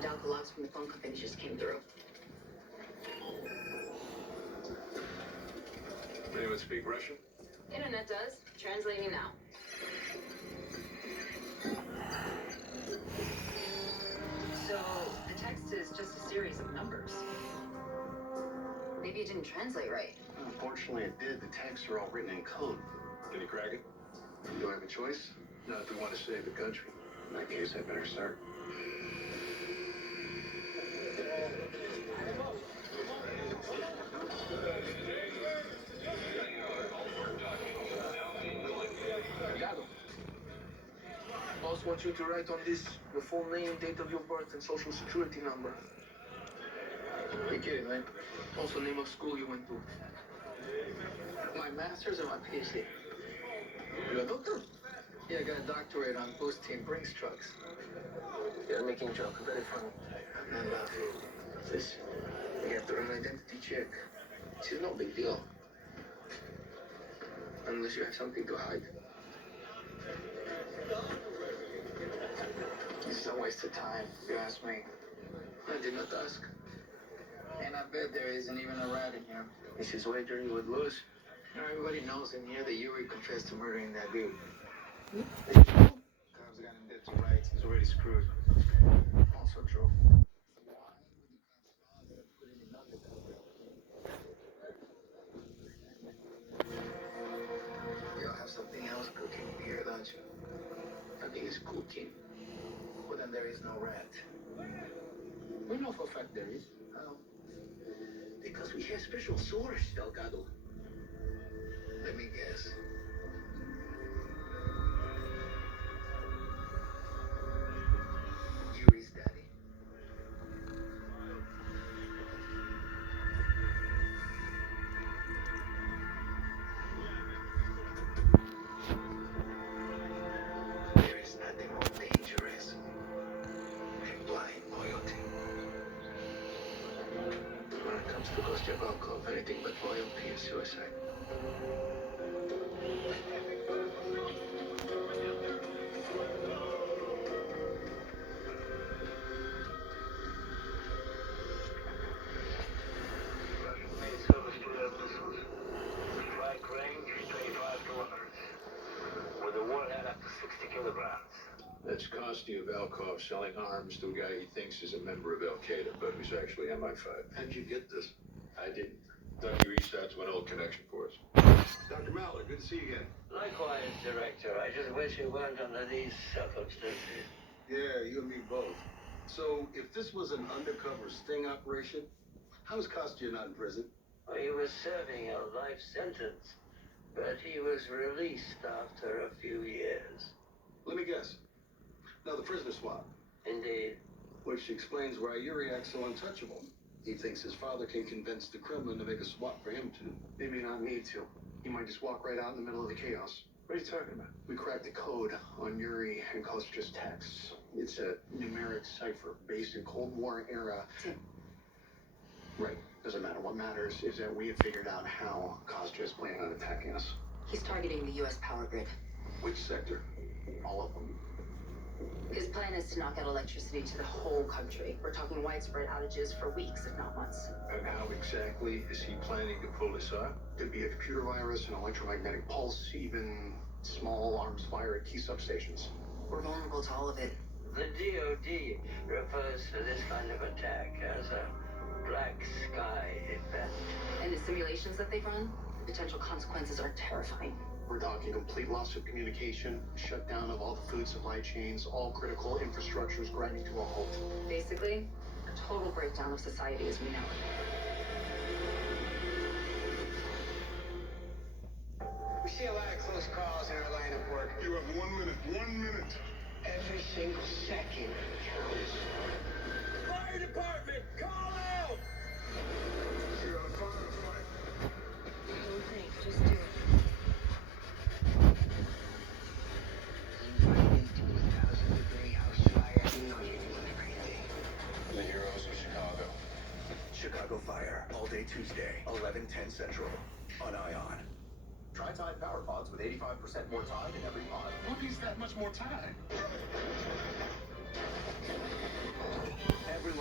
Dalco logs from the phone company just came through. Anyone speak Russian? Internet does. Translating now. So, the text is just a series of numbers. Maybe it didn't translate right. Unfortunately, it did. The texts are all written in code. Can you crack it? Do I have a choice? Not if we want to save the country. In that case, I better start. Boss wants you to write on this your full name, date of your birth, and social security number. You kidding, right? Also, name of school you went to. My master's and my PhD. You a doctor? Yeah, I got a doctorate on post-team Brinks trucks. Yeah, I'm making a joke. Very funny. I'm not laughing. This, you have to run an identity check. It's no big deal. Unless you have something to hide. This is a waste of time, if you ask me. I did not ask. And I bet there isn't even a rat in here. This is wagering you would lose. Everybody knows in here that Yuri confessed to murdering that dude. Cops got him dead to rights. He's already screwed. Also true. You'll have something else cooking here, don't you? Something is cooking. Well, then there is no rat. We know for a fact there is. How? Because we have special source, Delgado. Let me guess. Yuri's daddy. There is nothing more dangerous than blind loyalty. When it comes to Kostyabelkov, anything but loyalty is suicide. With a warhead up to 60 kilograms. That's Kostyabelkov selling arms to a guy he thinks is a member of Al Qaeda, but who's actually MI5. How'd you get this? I didn't. Thought you reached out to an old connection for us. Dr. Mallard, good to see you again. Likewise, Director. I just wish you weren't under these circumstances. Yeah, you and me both. So, if this was an undercover sting operation, how is Kostya not in prison? Well, he was serving a life sentence, but he was released after a few years. Let me guess. Now the prisoner swap, Indeed. which explains why Yuri acts so untouchable. He thinks his father can convince the Kremlin to make a swap for him too. Maybe not need to. He might just walk right out in the middle of the chaos. What are you talking about? We cracked the code on Yuri and Kostya's texts. It's a numeric cipher based in Cold War era. Right. Doesn't matter. What matters is that we have figured out how Kostya is planning on attacking us. He's targeting the U.S. power grid. Which sector? All of them. His plan is to knock out electricity to the whole country. We're talking widespread outages for weeks, if not months. And how exactly is he planning to pull this off? Could be a computer virus, an electromagnetic pulse, even small arms fire at key substations. We're vulnerable to all of it. The DOD refers to this kind of attack as a black sky event. And the simulations that they've run, the potential consequences are terrifying. We're talking complete loss of communication, shutdown of all the food supply chains, all critical infrastructures grinding to a halt. Basically, a total breakdown of society as we know We see a lot of close calls in our line of work. You have 1 minute. 1 minute. Every single second counts. Fire department, call out! You're on a firefight. Don't think, just do it. The heroes of Chicago. Chicago Fire, all day Tuesday, 11:10 Central, on ION. Try Tide Power Pods with 85% more Tide in every pod. What is that much more time?